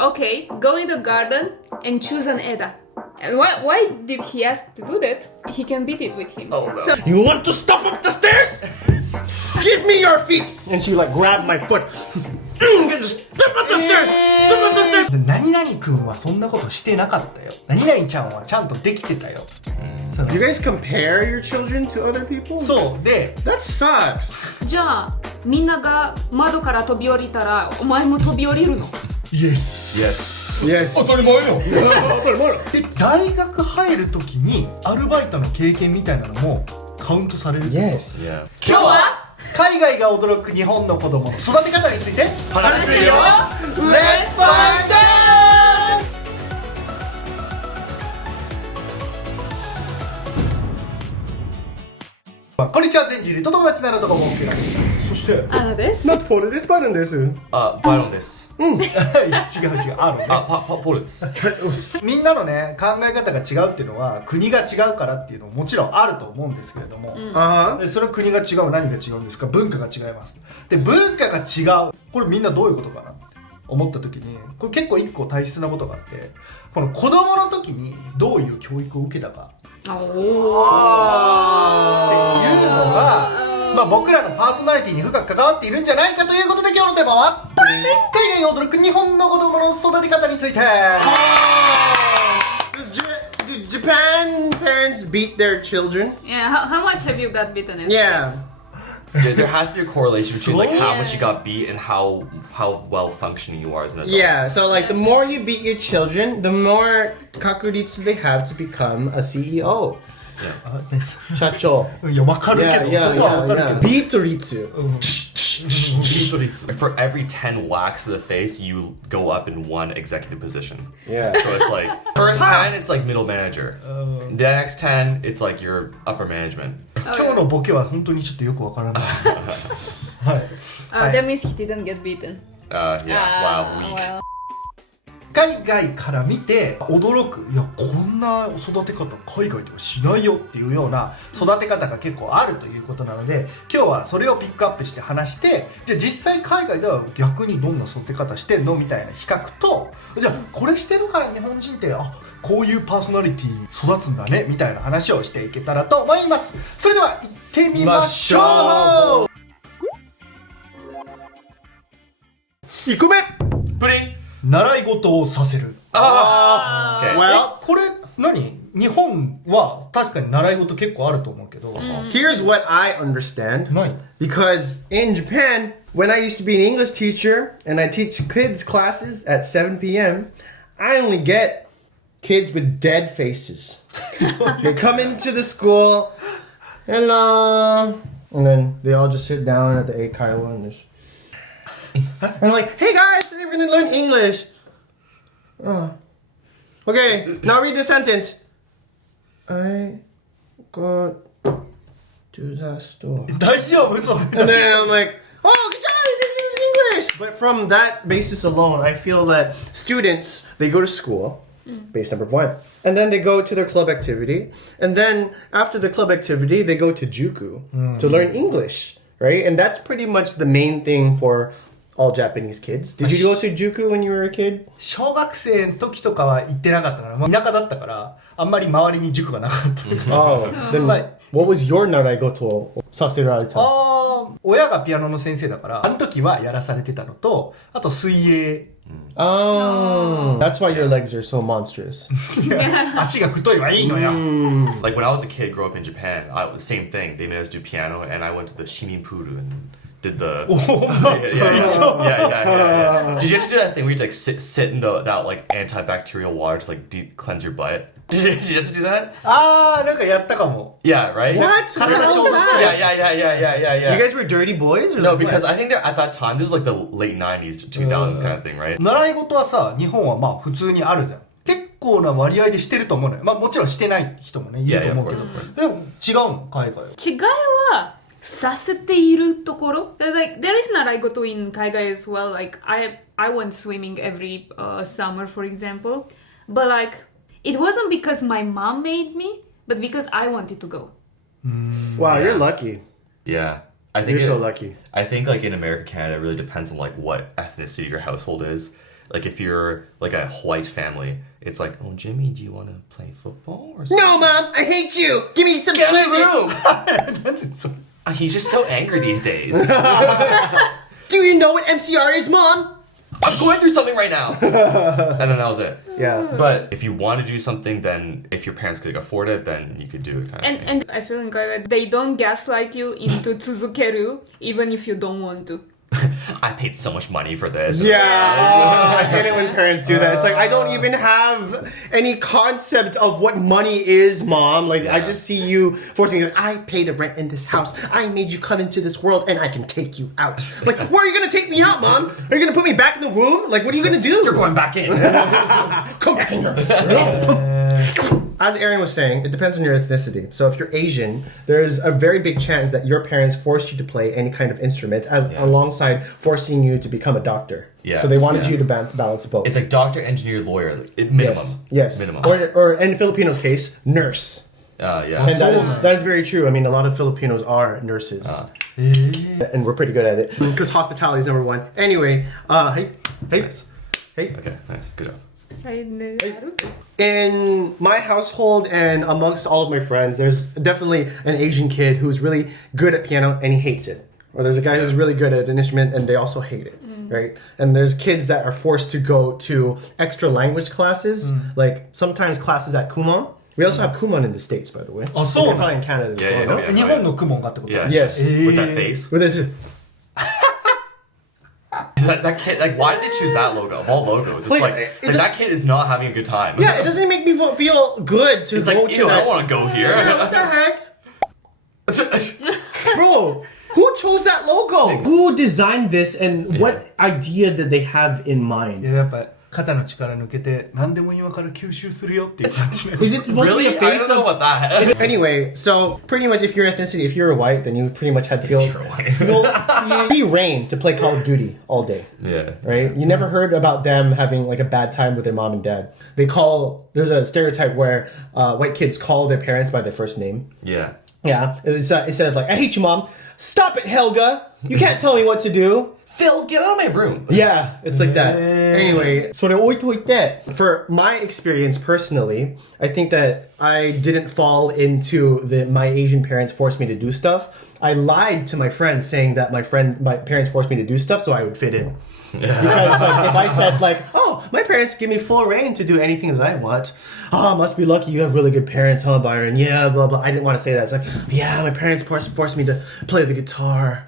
okay, go in the garden and choose an eda. And why did he ask to do that? He can beat it with him. Oh, no. So, You want to stop up the stairs? Give me your feet! And she like grabbed my foot. Just step up the stairs! Step up the stairs! 何々くんはそんなことしてなかったよ。何々ちゃんはちゃんとできてたよ。You guys compare your children to other people? そうで、 That sucks. じゃあ、みんなが窓から飛び降りたら、お前も飛び降りるの？ Yes。 Yes. 当たり前よ。当たり前だ。で、大学入るときにアルバイトの経験みたいなのもカウントされる。 Yes. Yeah. 今日は海外が驚く日本の子供の育て方について話してみるよ。 Let's find out! こんにちは、全人類と友達になるとこ文句なんです。そしてあのです。 Not for this button です。あ、バイロンです。違うあるね。ポールです。みんなのね考え方が違うっていうのは国が違うからっていうのももちろんあると思うんですけれども、でそれは国が違う、何が違うんですか？文化が違います。で文化が違う、これみんなどういうことかなって思った時に、これ結構一個大切なことがあって、この子供の時にどういう教育を受けたかっていうのが、まあ、僕らのパーソナリティに深く関わっているんじゃないかということで、今日のテーマは海外を驚く日本の子供の育て方について。 Do Japan parents beat their children? Yeah, how much have you got beaten in? Yeah. There has to be a correlation between like how much you got beat and how well functioning you are as an adult. Yeah, so like the more you beat your children, the more kakuritsu they have to become a CEO. 社長。いや、わかるけど、私はわかるけど。ビート率。ビート率。 For every 10 whacks to the face, you go up in one executive position. Yeah. So it's like first 10, it's like middle manager. The next 10, it's like your upper management. 今日のボケは本当にちょっとよくわからない。はい。That means he didn't get beaten. Yeah. Wow. Weak. Well. 海外から見て驚く、いやこんな育て方海外ではしないよっていうような育て方が結構あるということなので、今日はそれをピックアップして話して、じゃあ実際海外では逆にどんな育て方してんのみたいな比較と、じゃあこれしてるから日本人ってこういうパーソナリティ育つんだねみたいな話をしていけたらと思います。それでは行ってみましょう。1個目、プリン。習い事をさせる。Okay. Well, これ何？日本は確かに習い事結構あると思うけど、here's what I understand. ない。 Because in Japan, when I used to be an English teacher and I teach kids classes at 7 p.m., I only get kids with dead faces. They come into the school, hello, and then they all just sit down at the eikaiwa and just... I'm like, hey guys, today we're gonna learn English. Okay, now read the sentence. I got to the store. 大丈夫それ。 And then I'm like, oh, good job, you did use English. But from that basis alone, I feel that students, they go to school, base number one, and then they go to their club activity, and then after the club activity, they go to Juku to learn English, right? And that's pretty much the main thing for all Japanese kids. Did you go to Juku when you were a kid? 小学生の時とかは行ってなかったから、田舎だったからあんまり周りに塾がなかった。Oh, then what was your naraigoto saserareta? 親がピアノの先生だから、あの時はやらされてたのと、あと水泳。Oh, that's why your legs are so monstrous. 足が太いはいいのよ。 Like when I was a kid, grew up in Japan, same thing. They made us do piano, and I went to the Shiminpuru and did the yeah. Did you have to do that thing where you like sit in that like antibacterial water to like deep cleanse your butt? Did you have to do that? なんかやったかも。 Yeah, right? What? 体消毒するやつ。 Yeah. You guys were dirty boys? Or No, like because what? I think that at that time, this is like the late 90s to 2000s kind of thing, right? 習い事はさ、日本はまあ普通にあるじゃん。結構な割合でしてると思うのよ。まあもちろんしてない人もね、いると思うけど。 Yeah, でも違うの、海外は。違いはさせているところ。Like, there is 習い事 in 海外 as well. Like, I went swimming every summer, for example. But like, it wasn't because my mom made me, but because I wanted to go. Wow, you're lucky. Yeah. I think You're so lucky. I think like in America, Canada, it really depends on like what ethnicity your household is. Like if you're like a white family, it's like, oh, Jimmy, do you want to play football or something? No, Mom, I hate you. Give me some Get in Cheez-Its. the room. He's just so angry these days. Do you know what MCR is, Mom? I'm going through something right now. And then that was it. Yeah. But if you want to do something, then if your parents could afford it, then you could do it kind of thing. And I feel like they don't gaslight you into 続ける even if you don't want to. I paid so much money for this. Yeah, I hate it when parents do that. It's like, I don't even have any concept of what money is, Mom. Like, I just see you forcing me, I pay the rent in this house. I made you come into this world, and I can take you out. Like, where are you going to take me out, Mom? Are you going to put me back in the womb? Like, what are you going to do? You're going back in. Come back in here. As Aaron was saying, it depends on your ethnicity. So if you're Asian, there's a very big chance that your parents forced you to play any kind of instrument alongside forcing you to become a doctor. Yeah. So they wanted you to balance both. It's like doctor, engineer, lawyer, like, minimum. Yes. Minimum. Or in Filipinos' case, nurse. Yeah. And that is very true. I mean, a lot of Filipinos are nurses. And we're pretty good at it. Because hospitality is number one. Anyway, hey. Nice. Hey. Okay, nice. Good job. In my household and amongst all of my friends, there's definitely an Asian kid who's really good at piano and he hates it. Or there's a guy who's really good at an instrument and they also hate it, right? And there's kids that are forced to go to extra language classes, like sometimes classes at Kumon. We also have Kumon in the States, by the way. Oh, so probably in Canada as Yeah, well. yeah, no? 日本のクモンがってこと Yeah. Yes. With that face. With this, That kid, like, why did they choose that logo? Of all logos, it's Like, like, it like just- that kid is not having a good time. yeah, it doesn't make me feel good to It's go like, to ew, I that. don't want to go here. What the heck? Bro, who chose that logo? Who designed this and what idea did they have in い mind? ややっぱ肩の力抜けて何でも今から吸収するよっていう感じのやつ Is it supposed to be Really? a I face don't know of... about that. Anyway, so pretty much if your ethnicity, if you're white, then you pretty much had to feel free reign to play Call of Duty all day. Yeah. Right? You never heard about them having like a bad time with their mom and dad. There's a stereotype where white kids call their parents by their first name. Yeah. Yeah. It's, instead of like, I hate you, Mom. Stop it, Helga. You can't tell me what to do. Phil, get out of my room. Yeah, it's like that. Anyway, それ置いといて, for my experience personally, I think that I didn't fall into my Asian parents forced me to do stuff. I lied to my friends saying that my parents forced me to do stuff so I would fit in. Because if I said like, oh, my parents give me full reign to do anything that I want. Oh, must be lucky you have really good parents, huh, Byron? Yeah, blah, blah. I didn't want to say that. It's like, yeah, my parents forced me to play the guitar.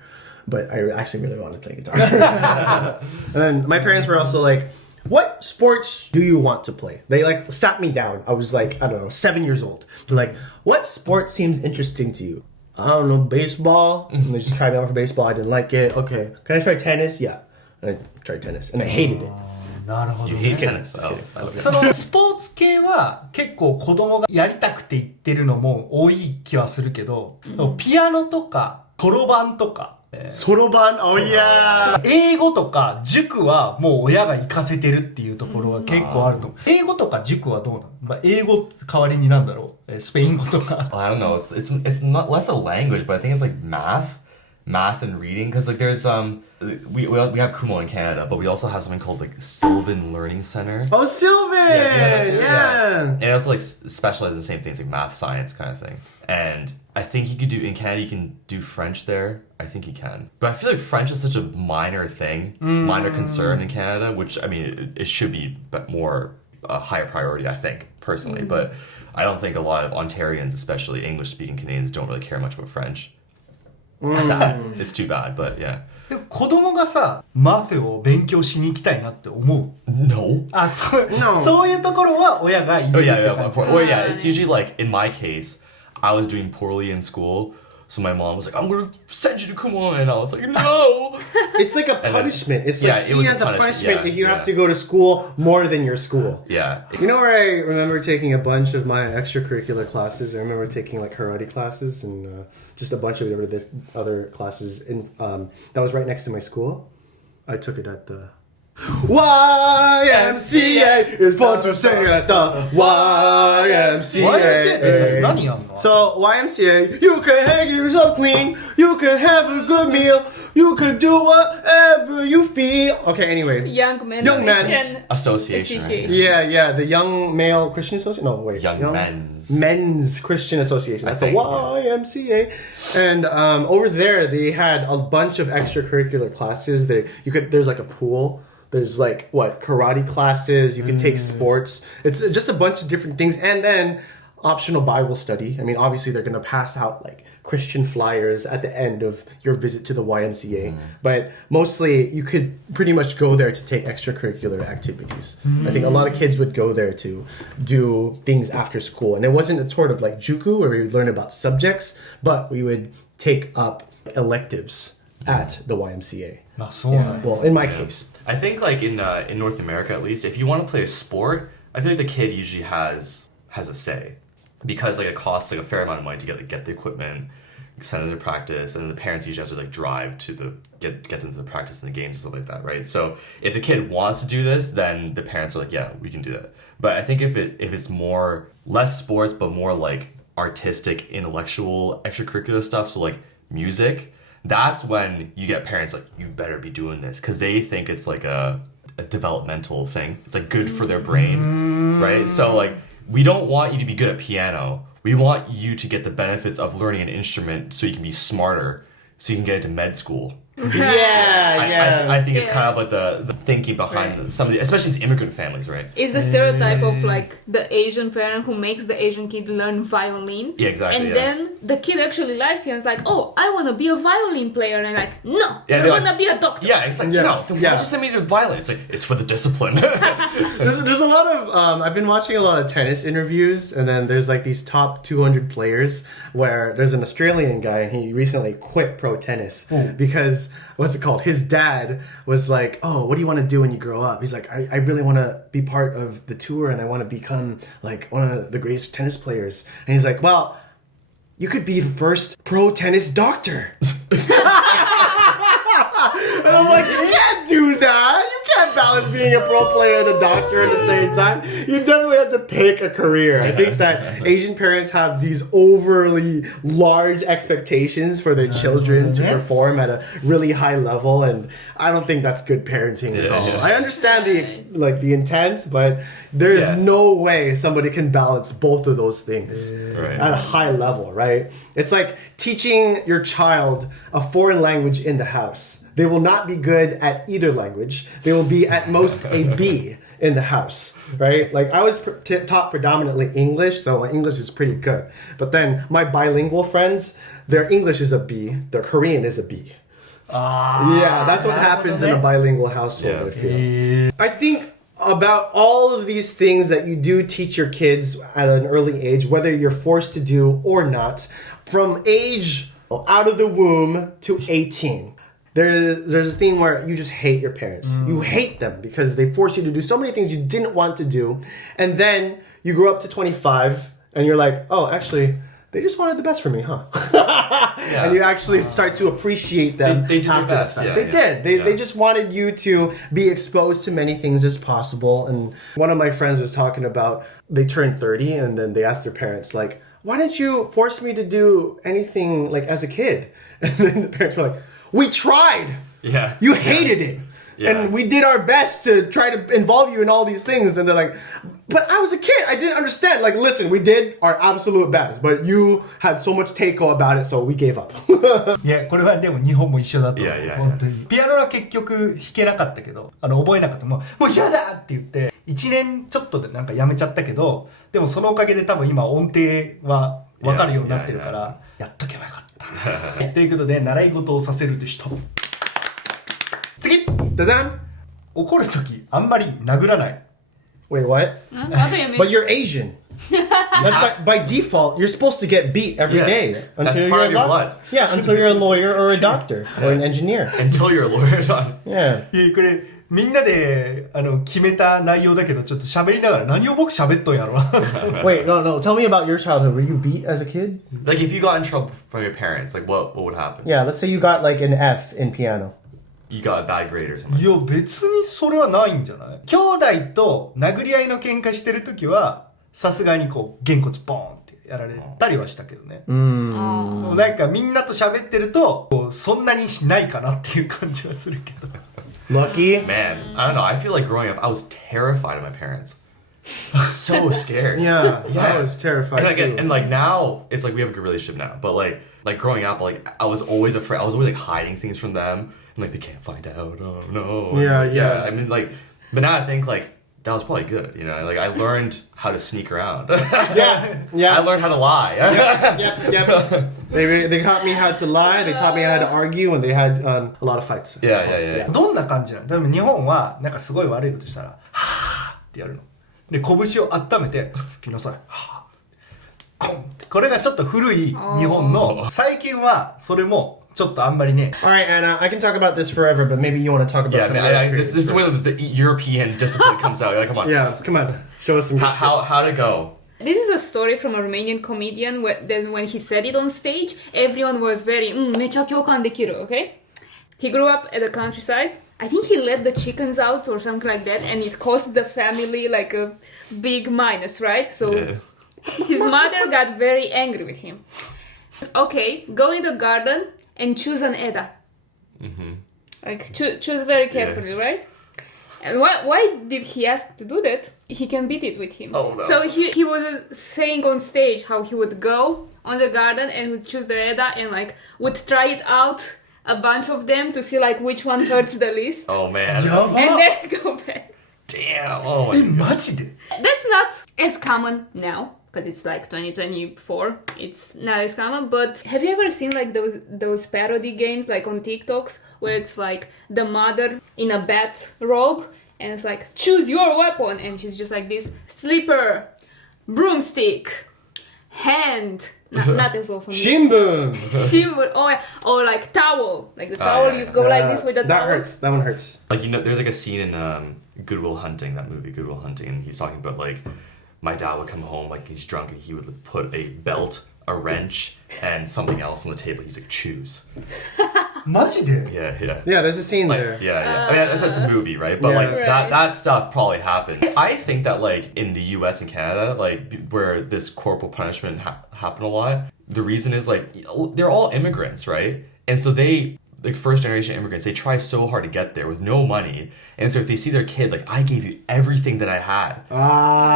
But I actually really wanted to play guitar. And then my parents were also like, what sports do you want to play? They like sat me down. I was like, I don't know, 7 years old. They're like, what sport seems interesting to you? I don't know, baseball. And they just tried me out for baseball. I didn't like it. Okay. Can I try tennis? Yeah. And I tried tennis. And I hated it. なるほど You ね hate tennis. Oh, I love it. そのスポーツ系は結構子供がやりたくて言ってるのも多い気はするけど、ピアノとかそろばんとか、そろばん Oh yeah! 英語とか塾はもう親が行かせてるっていうところは結構あると思う。英語とか塾はどうなの？まあ、英語代わりになんだろう？スペイン語とか。I don't know. It's not less a language, but I think it's like math and reading. Because like there's we have Kumo in Canada, but we also have something called like Sylvan Learning Center. Oh, Sylvan! Yeah, do you know that too? Yeah. And it also like specializes in the same things like math, science kind of thing. And I think you could do in Canada. You can do French there. I think you can, but I feel like French is such a minor thing, minor concern in Canada. Which I mean, it should be more a higher priority. I think personally, but I don't think a lot of Ontarians, especially English-speaking Canadians, don't really care much about French. Sad. It's too bad, but yeah. でも子供がさ、マセを勉強しに行きたいなって思う。 No. あ、No. そういうところは親がいる Oh って yeah, yeah, 感じ。 well, yeah. It's usually like in my case, I was doing poorly in school, so my mom was like, "I'm gonna send you to Kumon," and I was like, "No." It's like a punishment. It's Yeah, like it seen was a as a punishment. punishment Yeah, if you yeah. have to go to school more than your school. Yeah. You know where I remember taking a bunch of my extracurricular classes? I remember taking like karate classes and just a bunch of other classes in that was right next to my school. I took it at the YMCA is fun to say at the YMCA. YMCA って何やんの？ So YMCA, you can hang yourself clean, you can have a good meal, you can do whatever you feel. Okay, anyway. Young Men Young Men. Christian Association. Right? Yeah, the Young Male Christian Association. No, wait. Young Men's. Men's Christian Association. That's the think, YMCA. And over there, they had a bunch of extracurricular classes. There's like a pool. There's like karate classes. You can take sports. It's just a bunch of different things, and then optional Bible study. I mean, obviously they're gonna pass out like Christian flyers at the end of your visit to the YMCA, but mostly you could pretty much go there to take extracurricular activities. I think a lot of kids would go there to do things after school, and it wasn't a sort of like juku where we would learn about subjects, but we would take up electives at the YMCA. あ、そうなんや。 Well, in my case. I think like in North America at least, if you want to play a sport, I feel like the kid usually has a say, because like it costs like a fair amount of money to get the equipment, send them to practice, and then the parents usually have to like drive to get them to the practice and the games and stuff like that, right? So if the kid wants to do this, then the parents are like, yeah, we can do that. But I think if it's more less sports but more like artistic, intellectual, extracurricular stuff, so like music, that's when you get parents like, you better be doing this, because they think it's like a developmental thing. It's like good for their brain, right? So like, we don't want you to be good at piano. We want you to get the benefits of learning an instrument so you can be smarter, so you can get into med school. I think it's kind of like the thinking behind some of the, especially these immigrant families, right? It's the stereotype of like the Asian parent who makes the Asian kid learn violin. Yeah, exactly. And then the kid actually likes it and is like, oh, I want to be a violin player. And like, no, Yeah, I they're want to like- be a doctor. Yeah, it's like, no, then why'd you send me to violin? It's like, it's for the discipline. There's a lot of I've been watching a lot of tennis interviews, and then there's like these top 200 players where there's an Australian guy, and he recently quit pro tennis because what's it called? His dad was like, oh, what do you want to do when you grow up? He's like, I really want to be part of the tour, and I want to become like one of the greatest tennis players. And he's like, well, you could be the first pro tennis doctor. And I'm like, you can't do that. You can't balance being a pro player and a doctor at the same time. You definitely have to pick a career. I think that Asian parents have these overly large expectations for their children to perform at a really high level, and I don't think that's good parenting at all. Yeah. I understand the intent, but there is no way somebody can balance both of those things at a high level, right? It's like teaching your child a foreign language in the house. They will not be good at either language. They will be at most a B in the house, right? Like I was taught predominantly English, so my English is pretty good. But then my bilingual friends, their English is a B, their Korean is a B. Yeah, that's what happens in a bilingual household, I feel. I think about all of these things that you do teach your kids at an early age, whether you're forced to do or not, from age out of the womb to 18. There's a thing where you just hate your parents. You hate them because they force you to do so many things you didn't want to do. And then you grow up to 25 and you're like, oh, actually, they just wanted the best for me, huh? And you actually start to appreciate them. They did their after best, the fact. yeah, They yeah. did. They just wanted you to be exposed to many things as possible. And one of my friends was talking about, they turned 30 and then they asked their parents, like, why didn't you force me to do anything like as a kid? And then the parents were like, we tried. Yeah. You hated it. Yeah. And we did our best to try to involve you in all these things. And they're like, but I was a kid. I didn't understand. Like, listen, we did our absolute best. But you had so much take-o about it, so we gave up. いや、これはでも日本も一緒だと思う。いやいやいや本当に。ピアノは結局弾けなかったけど、覚えなかった。もう嫌だって言って、1年ちょっとでなんかやめちゃったけど、でもそのおかげで多分今音程は分かるようになってるから、やっとけばよかった。ということで、習い事をさせるでした。次 Ta-da! 怒るときあんまり殴らない。 Wait, what? Huh? What do you mean? But you're Asian. That's by default, you're supposed to get beat every Yeah. day That's until part you're of your blood. Yeah, until you're a lawyer or a doctor or an engineer. Until you're a lawyer, Don. Yeah. いやこれみんなで決めた内容だけどちょっと喋りながら何を僕喋っとんやろな Wait, no. Tell me about your childhood. Were you beat as a kid? Like if you got in trouble from your parents, like what would happen? Yeah, let's say you got like an F in piano. you got a bad grade or something. いや別にそれはないんじゃない？兄弟と殴り合いの喧嘩してる時はさすがにこうげんこつボーンってやられたりはしたけどね。なんかみんなと喋ってるとこうそんなにしないかなっていう感じはするけど。Lucky. Man, I don't know. I feel like growing up, I was terrified of my parents. So scared. Yeah, Yeah. I was terrified And, too. and like now, it's like we have a good relationship now. But like growing up, like I was always afraid. I was always like hiding things from them, and like they can't find out. Oh no. Yeah. I mean, like, but now I think like that was probably good. You know, like I learned how to sneak around. Yeah. I learned how to lie. Yep. They taught me how to lie. They taught me how to argue, and they had a lot of fights. Yeah. どんな感じなの？でも日本はなんかすごい悪いことしたらはーってやるの。で拳を温めて吹きなさい。はーコンって。これがちょっと古い日本の最近はそれもちょっとあんまりね。All right, Anna, I can talk about this forever, but maybe you want to talk about Yeah, some of man, your this is where experiences the European discipline comes out. Like, come on. Yeah, come on. Show us some good How to go? This is a story from a Romanian comedian. Then when he said it on stage, everyone was very めちゃ共感できる, okay? He grew up at the countryside. I think he let the chickens out or something like that, and it cost the family like a big minus, right? So his mother got very angry with him. Okay, go in the garden and choose an eda. Like choose very carefully, right? And why did he ask to do that? He can beat it with him. Oh, no. So he was saying on stage how he would go on the garden and would choose the eda and like would try it out a bunch of them to see like which one hurts the least. Oh man. やば And then go back. Damn. Oh my え god. マジで？ That's not as common now because it's like 2024. It's not as common. But have you ever seen like those parody games like on TikToks where it's like the mother in a bat robe and it's like choose your weapon and she's just like this slipper, broomstick, hand. Not as often. Shimbun. Shimbun. Oh, yeah. Or like towel. Like the towel, you go like this with the That towel. hurts. That one hurts. Like, you know, there's like a scene in Good Will Hunting, that movie Good Will Hunting, and he's talking about like my dad would come home like he's drunk and he would put a belt, a wrench, and something else on the table. He's like, choose. マジで？ Yeah. Yeah, there's a scene Like, there. yeah. I mean, that's a movie, right? But like Right. that stuff probably happened. I think that like in the U.S. and Canada, like where this corporal punishment happened a lot, the reason is like they're all immigrants, right? And so they like first generation immigrants, they try so hard to get there with no money. And so if they see their kid, like I gave you everything that I had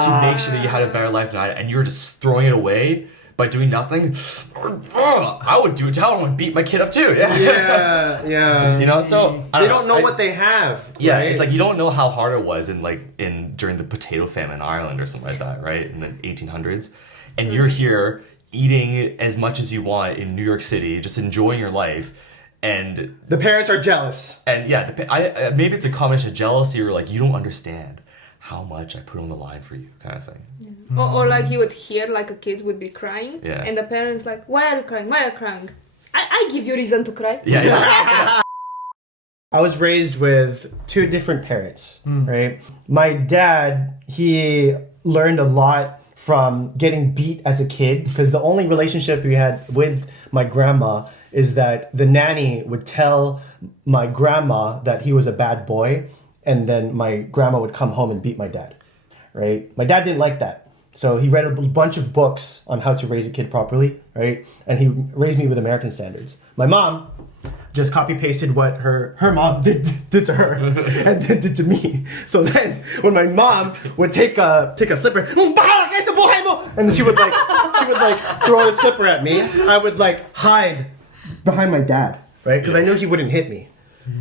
to make sure that you had a better life than I, and you're just throwing it away by doing nothing, I would do it. I would beat my kid up too. Yeah. You know, so I They don't know I- what they have. Yeah, right? it's like you don't know how hard it was during the potato famine in Ireland or something like that, right? In the 1800s, and you're here eating as much as you want in New York City, just enjoying your life, and the parents are jealous. yeah, maybe it's a combination of jealousy or like you don't understand how much I put on the line for you, kind of thing. Or like you would hear like a kid would be crying, Yeah. and the parents like, why are you crying? Why are you crying? I give you reason to cry. Yeah. I was raised with two different parents, right? My dad, he learned a lot from getting beat as a kid because the only relationship we had with my grandma is that the nanny would tell my grandma that he was a bad boy, and then my grandma would come home and beat my dad, right? My dad didn't like that. So he read a bunch of books on how to raise a kid properly, right? And he raised me with American standards. My mom just copy-pasted what her mom did to her and did to me. So then when my mom would take a slipper, and she would like throw a slipper at me, I would like hide behind my dad, right? Because I knew he wouldn't hit me.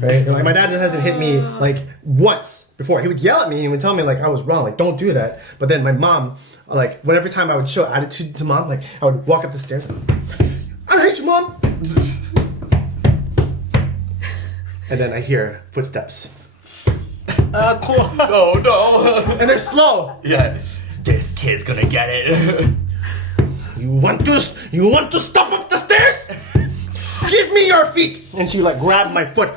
Right? Like my dad hasn't hit me like once before. He would yell at me and he would tell me like I was wrong, like don't do that. But then my mom, like whatever time I would show attitude to mom, like I would walk up the stairs and I hate you, mom. And then I hear footsteps. Cool. Oh no. And they're slow. Yeah. This kid's gonna get it. You want to stop up the stairs? Give me your feet. And she like grabbed my foot.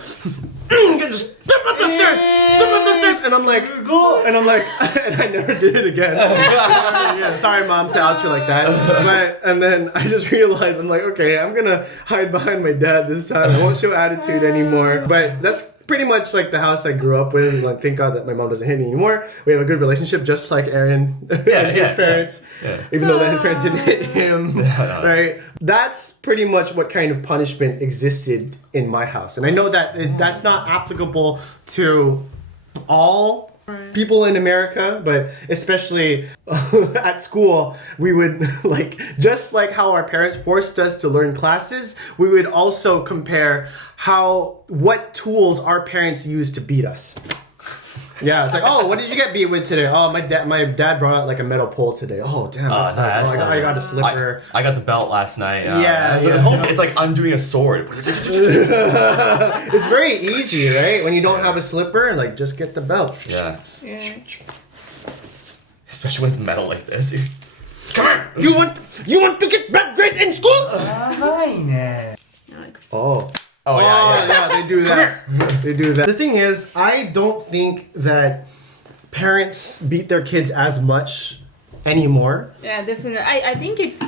Just step up the stairs. Step up the stairs. And I'm like, and I never did it again. Yeah, sorry, mom, to out you like that. And then I just realized I'm like, okay, I'm gonna hide behind my dad this time. I won't show attitude anymore. But that's pretty much like the house I grew up with. Like, thank God that my mom doesn't hit me anymore. We have a good relationship, just like Aaron and his parents. Even though that his parents didn't hit him, right? That's pretty much what kind of punishment existed in my house, and I know that that's not applicable to all people in America, but especially at school, we would like, just like how our parents forced us to learn classes, we would also compare what tools our parents used to beat us. Yeah, it's like, oh, what did you get beat with today? Oh, my dad brought out like a metal pole today. Oh, damn, that sucks. I got a slipper. I got the belt last night. Yeah. It's like undoing a sword. It's very easy, right? When you don't have a slipper, like, just get the belt. Yeah. Especially when it's metal like this. Come here. You want to get bad grades in school? 長いね。 Oh. Oh, yeah. They do that. They do that. The thing is, I don't think that parents beat their kids as much anymore. Yeah, definitely. I think it's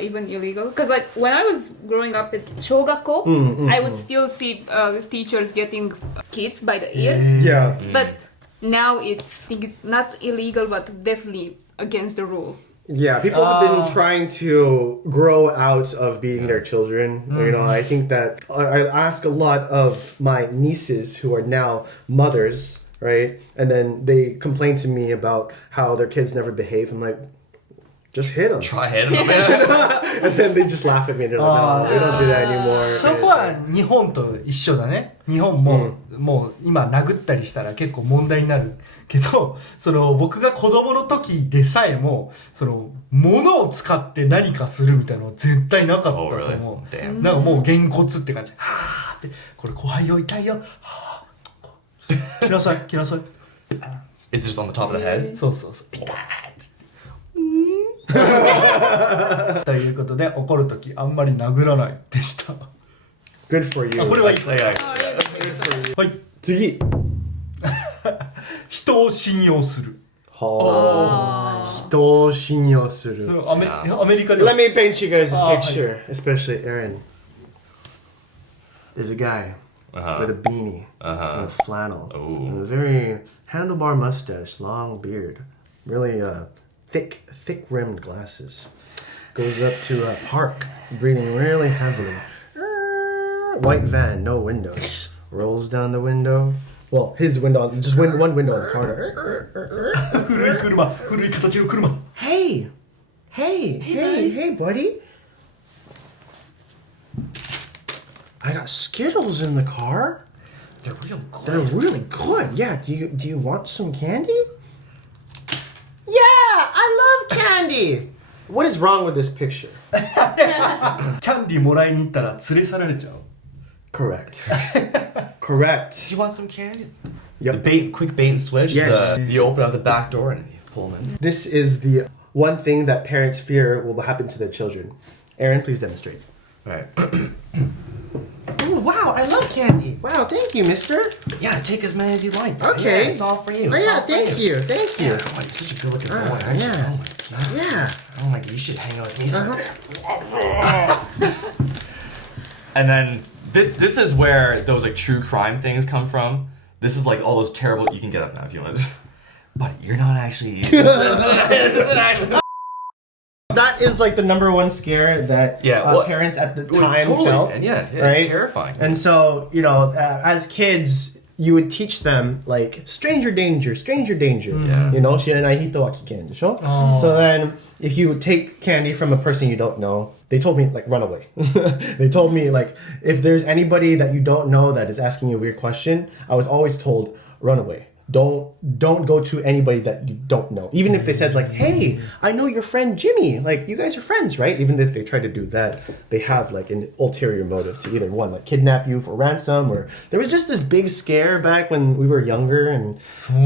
even illegal because like when I was growing up at shogakko, I would still see teachers getting kids by the ear. Yeah. But now I think it's not illegal, but definitely against the rule. Yeah, people have been trying to grow out of beating their children. You know, I think that I ask a lot of my nieces who are now mothers, right? And then they complain to me about how their kids never behave. I'm like, just hit them. Try hitting them, man. And then they just laugh at me and they're like, no, we don't do that anymore. そこは日本と一緒だね。日本も、もう今殴ったりしたら結構問題になるけど、その僕が子供の時でさえも、その物を使って何かするみたいなの絶対なかったと思う。Oh, really? Damn. なんかもうげんこつって感じ。はーって、これ怖いよ、痛いよ。はー。来なさい、来なさい。 Is it just on the top of the head? そうそうそう。痛いっつって。ということで怒るときあんまり殴らないでした。 Good for you. あ、これはいい。 Yeah. はい。次。人を信用する。人を信用する。それアメリカでは。 Let me paint you guys a picture, especially Aaron. There's a guy with a beanie and a flannel, and a very handlebar mustache, long beard, really thick-rimmed glasses. Goes up to a park, breathing really heavily. White van, no windows. Rolls down the window. Well, his window, just one window in the corner. 古い車、古い形の車。 Hey, buddy. I got Skittles in the car. They're real good. They're really good. Yeah, do you want some candy? Yeah, I love candy. What is wrong with this picture? キャンディーもらいに行ったら連れ去られちゃう。 Correct. Do Correct. you want some candy? Yep. Quick bait and switch. Yes. You open up the back door and you pull them in. This is the one thing that parents fear will happen to their children. Aaron, please demonstrate. All right. Oh, wow, I love candy. Wow, thank you, mister. Yeah, take as many as you like. Okay. Yeah, it's all for you. Oh, It's yeah, all for thank you. Thank you. Yeah, come on, you're such a good-looking boy. aren't you? yeah. Oh my god. Yeah. Oh my god, you should hang out with me someday. And then this is where those like true crime things come from. This is like all those terrible. You can get up now if you want. But you're not actually. This isn't actually. That is like the number one scare that parents at the time felt. And yeah, right? it's terrifying. And so, you know, as kids, you would teach them like stranger danger, stranger danger. Yeah. You know, 知らない人は危険でしょ? So then, if you take candy from a person you don't know, they told me like run away. They told me like if there's anybody that you don't know that is asking you a weird question, I was always told run away. Don't go to anybody that you don't know. Even if they said like, hey, I know your friend Jimmy. Like, you guys are friends, right? Even if they try to do that, they have like an ulterior motive to either one, like kidnap you for ransom, or there was just this big scare back when we were younger. And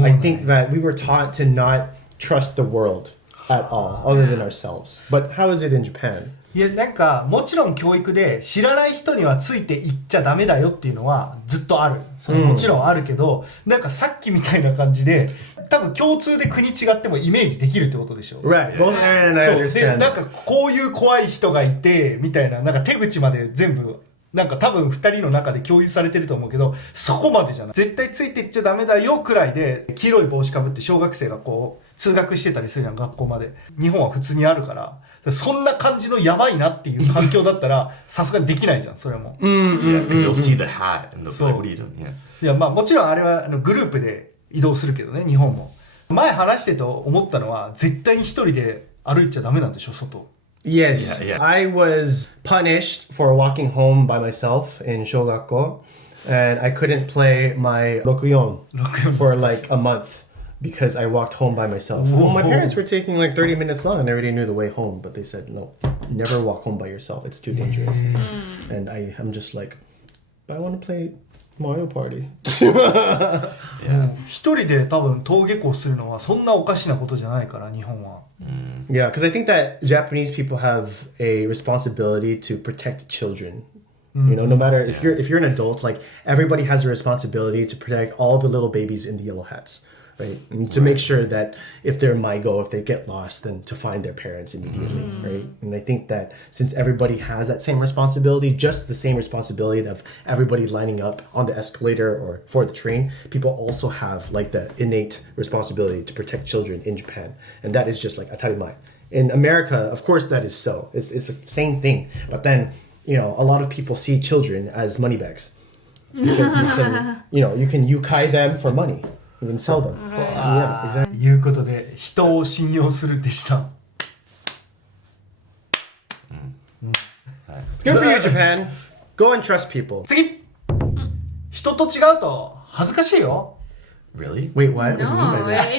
I think that we were taught to not trust the world at all, other than ourselves. But how is it in Japan? いや、なんかもちろん教育で知らない人にはついていっちゃダメだよっていうのはずっとある。それもちろんあるけど、なんかさっきみたいな感じで多分共通で国違ってもイメージできるってことでしょ。 Right. Both Aaron and I そうで understand. なんかこういう怖い人がいてみたいな、なんか手口まで全部なんか多分2人の中で共有されてると思うけど、そこまでじゃない。絶対ついてっちゃダメだよくらいで、黄色い帽子かぶって小学生がこう通学してたりするじゃん、学校まで。日本は普通にあるから、そんな感じのやばいなっていう環境だったらさすがにできないじゃん、それも。Yeah, because you'll see the hat and they'll be like, what are you doing? Yeah. いや、まあもちろんあれはグループで移動するけどね、日本も。前話してと思ったのは、絶対に一人で歩いちゃダメなんでしょ、外。Yes, Yeah, yeah. I was punished for walking home by myself in shogakko, and I couldn't play my rokuyon for like a month because I walked home by myself. Well, my parents were taking like 30 minutes long and I already knew the way home, but they said, no, never walk home by yourself. It's too dangerous. And I'm just like, but I want to play Mario Party. Yeah. 一人で多分登下校するのはそんなおかしなことじゃないから、日本は。Yeah, because I think that Japanese people have a responsibility to protect children. You know, no matter if you're an adult, like everybody has a responsibility to protect all the little babies in the yellow hats, right? And to make sure that if they're if they get lost, then to find their parents immediately, right? And I think that since everybody has that same responsibility, just the same responsibility of everybody lining up on the escalator or for the train, people also have like the innate responsibility to protect children in Japan. And that is just like atarimai. In America, of course that is so. It's the same thing. But then, you know, a lot of people see children as money bags. Because you can yukai them for money. You can sell them. Yeah, exactly. いうことで、人を信用するでした。Good for you, Japan. Go and trust people. 次、人と違うと恥ずかしいよ。 Really? Wait, what? What do you mean by No, that?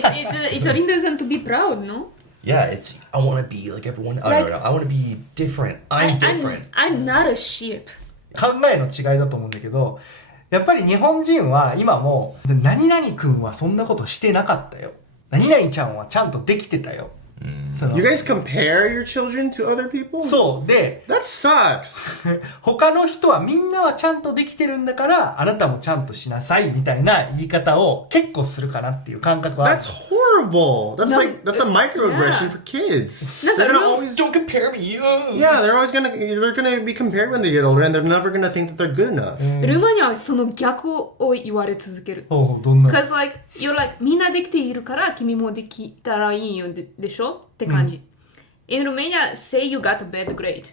it's a reason to be proud, no? Yeah, it's, I want to be like everyone. Oh, Like- no, I want to be different. I'm different. I'm not a sheep. 考えの違いだと思うんだけど、やっぱり日本人は今も、何々君はそんなことしてなかったよ。何々ちゃんはちゃんとできてたよ。その You guys compare your children to other people? そうで、That sucks. 他の人はみんなはちゃんとできてるんだから、あなたもちゃんとしなさいみたいな言い方を結構するかなっていう感覚はある。 That's horrible. That's a microaggression Yeah. for kids. なんか They're gonna always Don't compare me. Yeah, they're gonna be compared when they get older, and they're never gonna think that they're good enough. ルーマニアはその逆を言われ続ける。ほうどんな Because like, you're like, みんなできているから君もできたらいいよでしょって感じ。In Romania, say you got a bad grade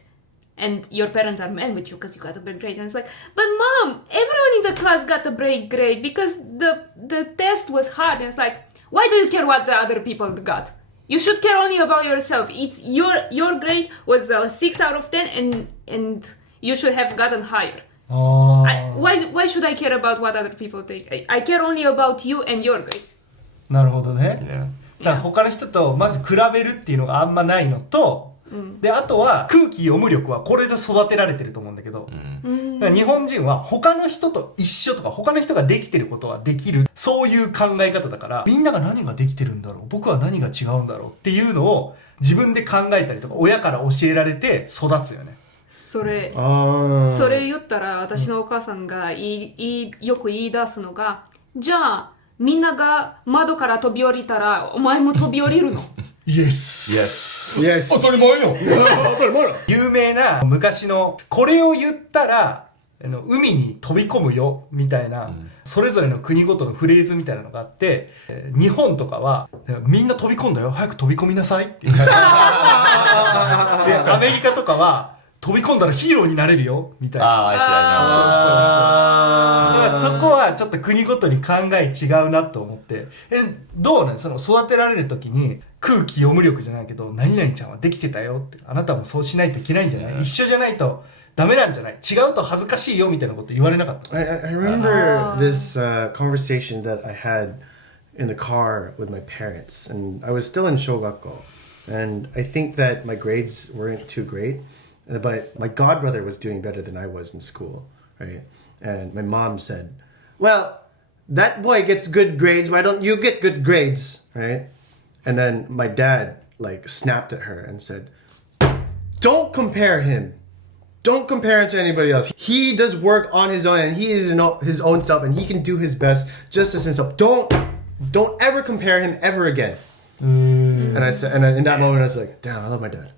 and your parents are mad with you because you got a bad grade. And it's like, but mom, everyone in the class got a bad grade because the test was hard. And it's like, why do you care what the other people got? You should care only about yourself. It's your grade was a 6 out of 10 and you should have gotten higher. あ Why should I care about what other people take? I care only about you and your grade. ーなるほどね。 Yeah. だから他の人とまず比べるっていうのがあんまないのと、であとは空気読む力はこれで育てられてると思うんだけど、だから日本人は他の人と一緒とか他の人ができてることはできる、そういう考え方だから、みんなが何ができてるんだろう、僕は何が違うんだろうっていうのを自分で考えたりとか親から教えられて育つよね。それ Oh. 言ったら私のお母さんがよく言い出すのが、じゃあみんなが窓から飛び降りたらお前も飛び降りるの？イエス Yes. Yes. 当たり前よ有名な昔のこれを言ったら海に飛び込むよみたいな、それぞれの国ごとのフレーズみたいなのがあって、日本とかはみんな飛び込んだよ、早く飛び込みなさいってでアメリカとかは飛び込んだらヒーローになれるよみたいな。 Ah, I see. I know. だからそこはちょっと国ごとに考え違うなと思って、どうなんその育てられる時に空気読む力じゃないけど、何々ちゃんはできてたよって、あなたもそうしないといけないんじゃない、一緒じゃないとダメなんじゃない、違うと恥ずかしいよみたいなこと言われなかった？ I remember this conversation that I had in the car with my parents, and I was still in shogakko, and I think that my grades weren't too great, but my godbrother was doing better than I was in school, right? And my mom said, well, that boy gets good grades, why don't you get good grades, right? And then my dad like snapped at her and said, don't compare him. Don't compare him to anybody else. He does work on his own, and he is his own self, and he can do his best just as himself. Don't ever compare him ever again. And I said, and in that moment, I was like, damn, I love my dad.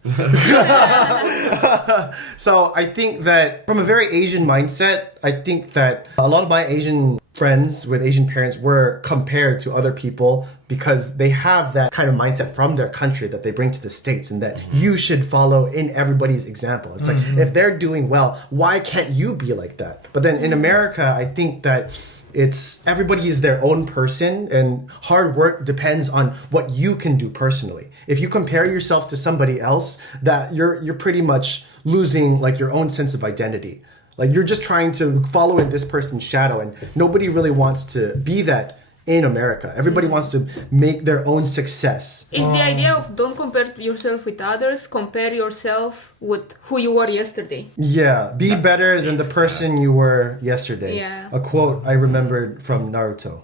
So I think that from a very Asian mindset, I think that a lot of my Asian friends with Asian parents were compared to other people because they have that kind of mindset from their country that they bring to the States, and that you should follow in everybody's example. It's like, if they're doing well, why can't you be like that? But then in America, I think that it's everybody is their own person, and hard work depends on what you can do personally. If you compare yourself to somebody else, that you're pretty much losing like your own sense of identity. Like you're just trying to follow in this person's shadow, and nobody really wants to be that in America. Everybody wants to make their own success. It's the idea of don't compare yourself with others, compare yourself with who you were yesterday. Yeah, be better than the person you were yesterday. Yeah. A quote I remembered from Naruto.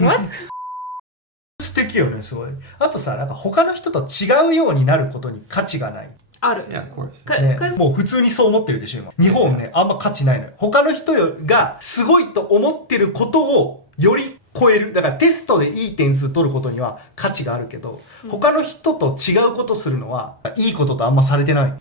What? 素敵よね、すごい。あとさ、なんか他の人と違うようになることに価値がない。ある。 Yeah, of course. ね、 'Cause もう普通にそう思ってるでしょ、今。日本ね、あんま価値ないのよ。他の人がすごいと思ってることをより超える。だからテストでいい点数取ることには価値があるけど、他の人と違うことするのはいいこととあんまされてない。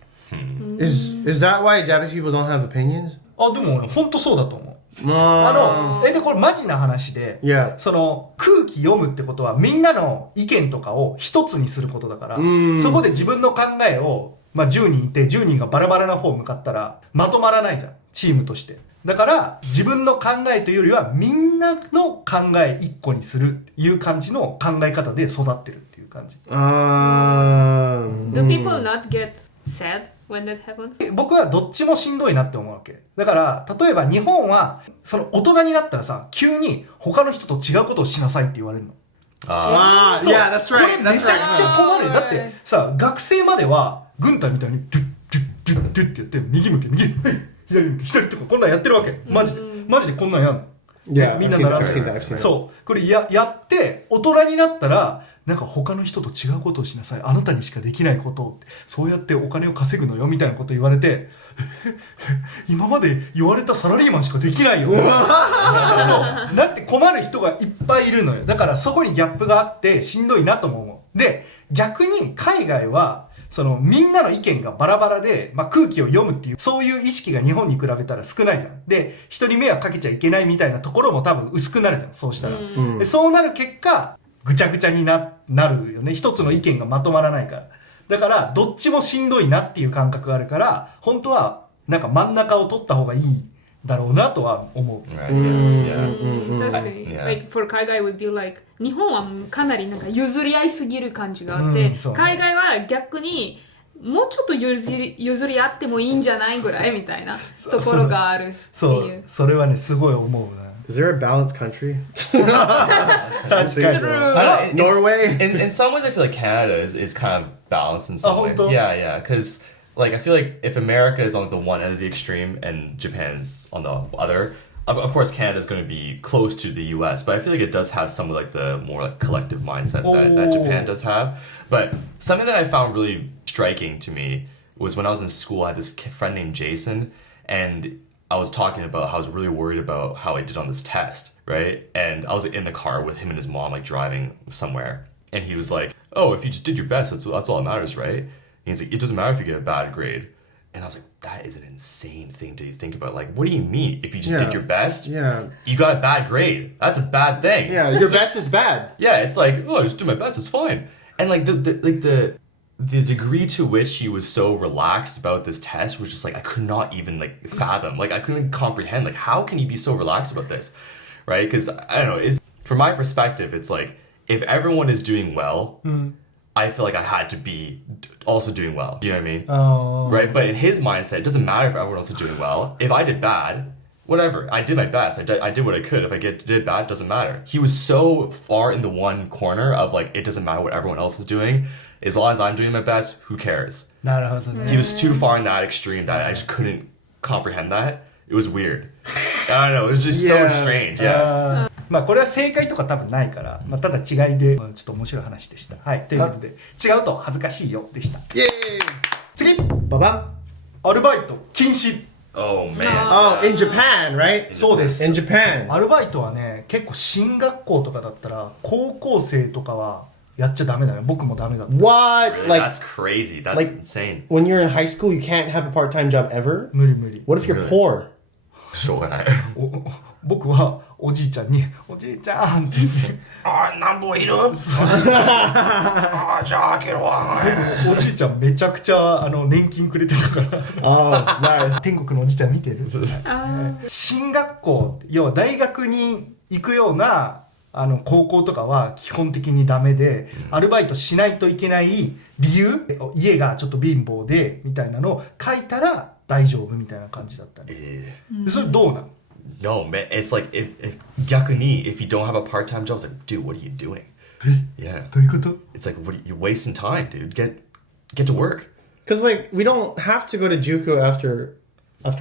Is that why Japanese people don't have opinions? あ、でもね、ほんとそうだと思う。Uh, で、これマジな話で、 Yeah. その空気読むってことはみんなの意見とかを一つにすることだから、そこで自分の考えを、まあ、10人いて10人がバラバラな方向かったらまとまらないじゃん、チームとして。だから自分の考えというよりはみんなの考え一個にするっていう感じの考え方で育ってるっていう感じ。Do people not get sad when that happens? 僕はどっちもしんどいなって思うわけ。だから例えば日本はその大人になったらさ、急に他の人と違うことをしなさいって言われるの。Ah, そう yeah, that's これ right. め That's ちゃくち right. ゃ困るよ。だってさ、学生までは軍隊みたいにドゥッドゥッドゥッドゥッってやって右向け右、はい、左向け左とかこんなんやってるわけ。マジでこんなんやんの。Yeah, みん I've な seen 並 that. ん I've で seen that. I've seen that. そうこれやって大人になったらなんか他の人と違うことをしなさい、あなたにしかできないことを、そうやってお金を稼ぐのよみたいなこと言われて今まで言われたサラリーマンしかできないよそうなって困る人がいっぱいいるのよ。だからそこにギャップがあってしんどいなとも思う。で逆に海外はそのみんなの意見がバラバラで、まあ、空気を読むっていうそういう意識が日本に比べたら少ないじゃん。で人に迷惑かけちゃいけないみたいなところも多分薄くなるじゃん、そうしたら、でそうなる結果ぐちゃぐちゃになるよね。一つの意見がまとまらないから。だからどっちもしんどいなっていう感覚があるから、本当はなんか真ん中を取った方がいいだろうなとは思う。 Right, yeah. 確かに、Yeah. like for 海外 would be like 日本はかなりなんか譲り合いすぎる感じがあって、そうね海外は逆にもうちょっと譲り合ってもいいんじゃないぐらいみたいなところがあるってそいうう。それはねすごい思うな。 Is there a balanced country? 確かに I don't know, Norway? In some ways, I feel like Canada is kind of balanced in some Oh, way. don't- Yeah. Because like I feel like if America is on the one end of the extreme and Japan's on the other, of course Canada is going to be close to the U.S. But I feel like it does have some of like the more like collective mindset that Japan does have. But something that I found really striking to me was when I was in school. I had this friend named Jason, and I was talking about how I was really worried about how I did on this test, right? And I was in the car with him and his mom, like driving somewhere. And he was like, oh, if you just did your best, that's all that matters, right? And he's like, it doesn't matter if you get a bad grade. And I was like, that is an insane thing to think about. Like, what do you mean? If you just did your best, Yeah. you got a bad grade. That's a bad thing. Yeah, your best is bad. Yeah, it's like, oh, I just did my best, it's fine. And like the degree to which he was so relaxed about this test was just like I could not even like fathom. Like I couldn't comprehend like how can he be so relaxed about this, right? Because I don't know. It's from my perspective, it's like if everyone is doing well, I feel like I had to be also doing well. Do you know what I mean? Oh. Right. But in his mindset, it doesn't matter if everyone else is doing well. If I did bad, whatever. I did my best. I did what I could. If I did bad, it doesn't matter. He was so far in the one corner of like it doesn't matter what everyone else is doing. As long as I'm doing my best, who cares? なるほどね。 He was too far in that extreme that I just couldn't comprehend that. It was weird. I don't know. It was just so Yeah. strange. Yeah. まあこれは正解とか多分ないから、まあ、ただ違いで、まあ、ちょっと面白い話でした。はいということで違うと恥ずかしいよでした。 Yay! 次 Baba? アルバイト禁止。 Oh man. Oh, in Japan, right? そうです。 In Japan. アルバイトはね結構進学校とかだったら高校生とかはやっちゃダメだね。僕もダメだった。 What? Really? Like That's crazy. That's like- insane. when you're in high school, you can't have a part-time job ever? 無理無理。 What if you're Really? poor? しょうがない。僕はおじいちゃんに「おじいちゃん」って言ってあ、なんぼいるあ、じゃあ開けろ。おじいちゃんめちゃくちゃ年金くれてたから Oh, nice. 天国のおじいちゃん見てるあ進学校要は大学に行くような高校とかは基本的にダメで、アルバイトしないといけない理由、家がちょっと貧乏でみたいなのを書いたら大丈夫みたいな感じだったね。でそれどうなの？ No, man. It's like if 逆に if you don't have a part-time job, it's like, dude, what are you doing? Yeah. どういうこと？ It's like, you're wasting time, dude. Get to work. Because like we don't have to go to JUCO after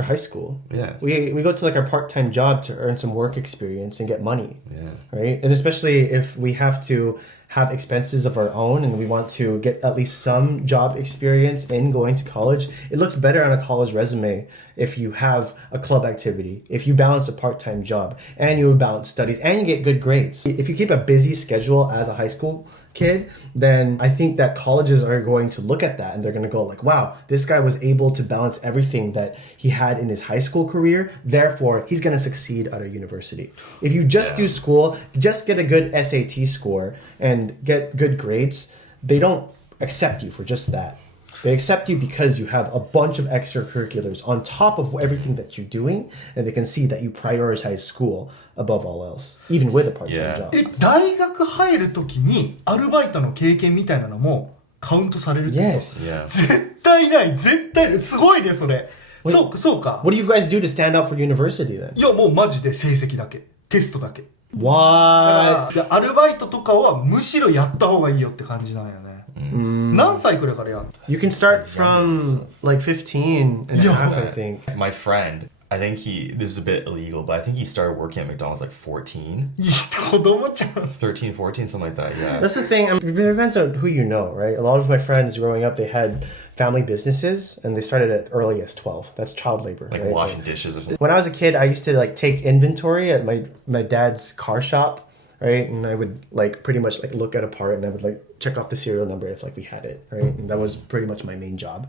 high school. Yeah. We go to like our part-time job to earn some work experience and get money. Yeah. Right? And especially if we have to have expenses of our own and we want to get at least some job experience in going to college, it looks better on a college resume if you have a club activity, if you balance a part-time job, and you balance studies, and you get good grades. If you keep a busy schedule as a high school kid, then I think that colleges are going to look at that and they're going to go like, wow, this guy was able to balance everything that he had in his high school career, therefore he's going to succeed at a university. If you just do school, just get a good SAT score and get good grades, they don't accept you for just that. They accept you because you have a bunch of extracurriculars on top of everything that you're doing, and they can see that you prioritize school above all else, even with a part-time Yeah. job. 大学入るときにアルバイトの経験みたいなのもカウントされるってこと？ Yes. Yeah. 絶対ない絶対ないすごいねそれ。そうかそうか。 What do you guys do to stand out for university then? いやもうマジで成績だけテストだけ。 What? だからアルバイトとかはむしろやった方がいいよって感じなんよね。何歳くらいからやんの？ You can start from like 15 and a half, I think. My friend, I think this is a bit illegal, but I think he started working at McDonald's like 14, いい子供ちゃん。 13, 14, something like that. Yeah. That's the thing. It depends on who you know, right? A lot of my friends growing up, they had family businesses and they started at early as 12. That's child labor. Like right? washing dishes or something. When I was a kid, I used to like take inventory at my dad's car shop, right? And I would like pretty much like look at a part and I would like check off the serial number if like we had it, right? And that was pretty much my main job.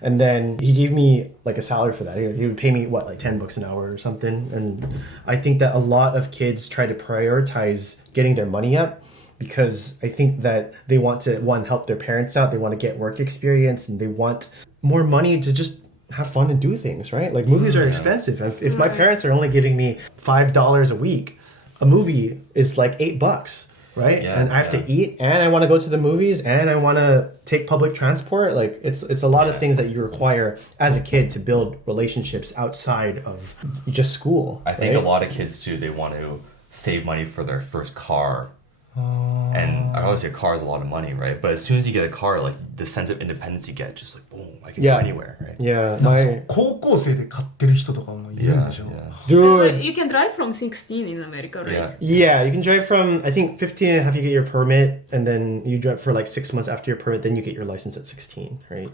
And then he gave me like a salary for that. He would pay me what, like $10 an hour or something. And I think that a lot of kids try to prioritize getting their money up because I think that they want to, one, help their parents out. They want to get work experience and they want more money to just have fun and do things, right? Like movies are expensive. If my parents are only giving me $5 a week, a movie is like $8, right? Yeah, And I have to eat and I want to go to the movies and I want to take public transport. Like it's a lot of things that you require as a kid to build relationships outside of just school. I think right? a lot of kids too, they want to save money for their first car. And I always say a car is a lot of money, right? But as soon as you get a car, like the sense of independence you get, just like boom, I can Yeah. go anywhere, right? Yeah, なんか my 高校生で買ってる人とかもいるん Yeah, でしょ？ yeah. dude. You can drive from 16 in America, right? Yeah, you can drive from, I think 15 and a half, you get your permit, and then you drive for like 6 months after your permit, then you get your license at 16, right?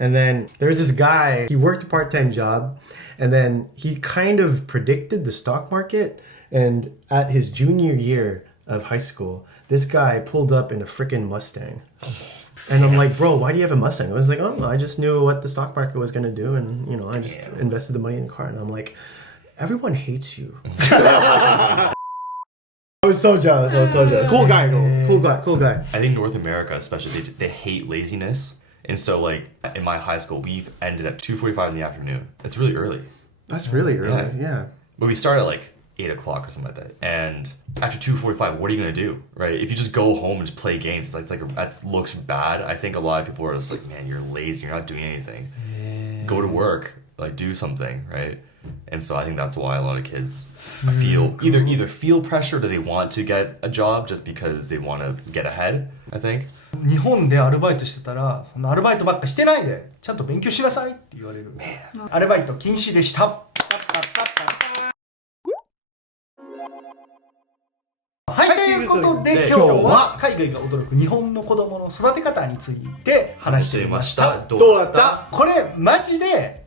And then there's this guy, he worked a part-time job, and then he kind of predicted the stock market, and at his junior year of high school, this guy pulled up in a freaking Mustang. And I'm like, bro, why do you have a Mustang? I was like, oh, I just knew what the stock market was going to do, and, you know, I just invested the money in the car. And I'm like, everyone hates you. I was so jealous. Cool guy, though. Cool guy. I think North America especially, they hate laziness. And so like in my high school, we've ended at 2:45 in the afternoon. It's really early. That's really early, yeah. But we start at like 8 o'clock or something like that. And after 2:45, what are you gonna do, right? If you just go home and just play games, that looks bad. I think a lot of people are just like, man, you're lazy. You're not doing anything. Go to work, like do something, right? And so I think that's why a lot of kids feel either feel pressure that they want to get a job just because they want to get ahead. I think. 日本でアルバイトしてたら、そんなアルバイトばっかしてないで、ちゃんと勉強しなさいって言われる。アルバイト禁止でした。はい、ということで今日は海外が驚く日本の子供の育て方について話してみました。どうだった？これマジで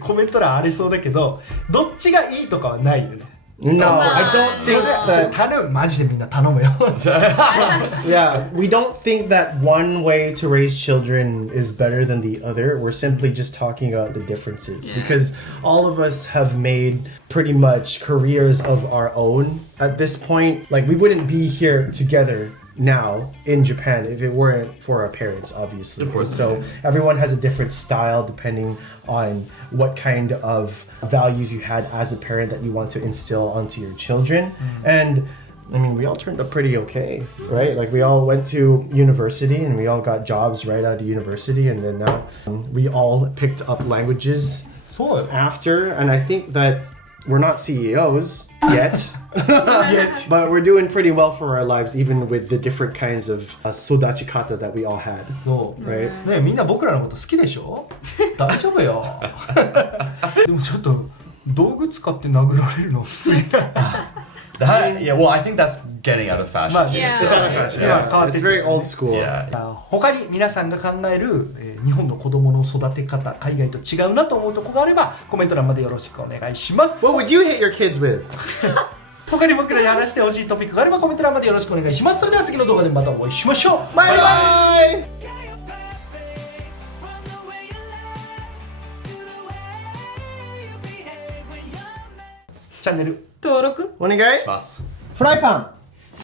コメント欄ありそうだけど、どっちがいいとかはないよね。No, I don't think 頼む、マジでみんな頼むよ。Yeah, we don't think that one way to raise children is better than the other. We're simply just talking about the differences because all of us have made pretty much careers of our own at this point. Like, we wouldn't be here together now in Japan if it weren't for our parents, obviously. Of course. So everyone has a different style depending on what kind of values you had as a parent that you want to instill onto your children. And I mean, we all turned out pretty okay, right? Like, we all went to university and we all got jobs right out of university, and then now we all picked up languages そうよ。 after. And I think that we're not CEOs yet. But we're doing pretty well for our lives, even with the different kinds of sodachikata that we all had. そう。 Right? ね、みんな僕らのこと好きでしょ？大丈夫よ。でもちょっと道具使って殴られるのきついな。Yeah, well, I think that's getting out of fashion too. Yeah. so, It's out of fashion. yeah. Yeah, it's very old school. Yeah. 他に皆さんが考える、日本の子供の育て方、海外と違うなと思うところがあればコメント欄までよろしくお願いします。 What would you hit your kids with? 他に僕らに話してほしいトピックがあればコメント欄までよろしくお願いします。それでは次の動画でまたお会いしましょう。Bye bye! チャンネル登録お願い。します。フライパン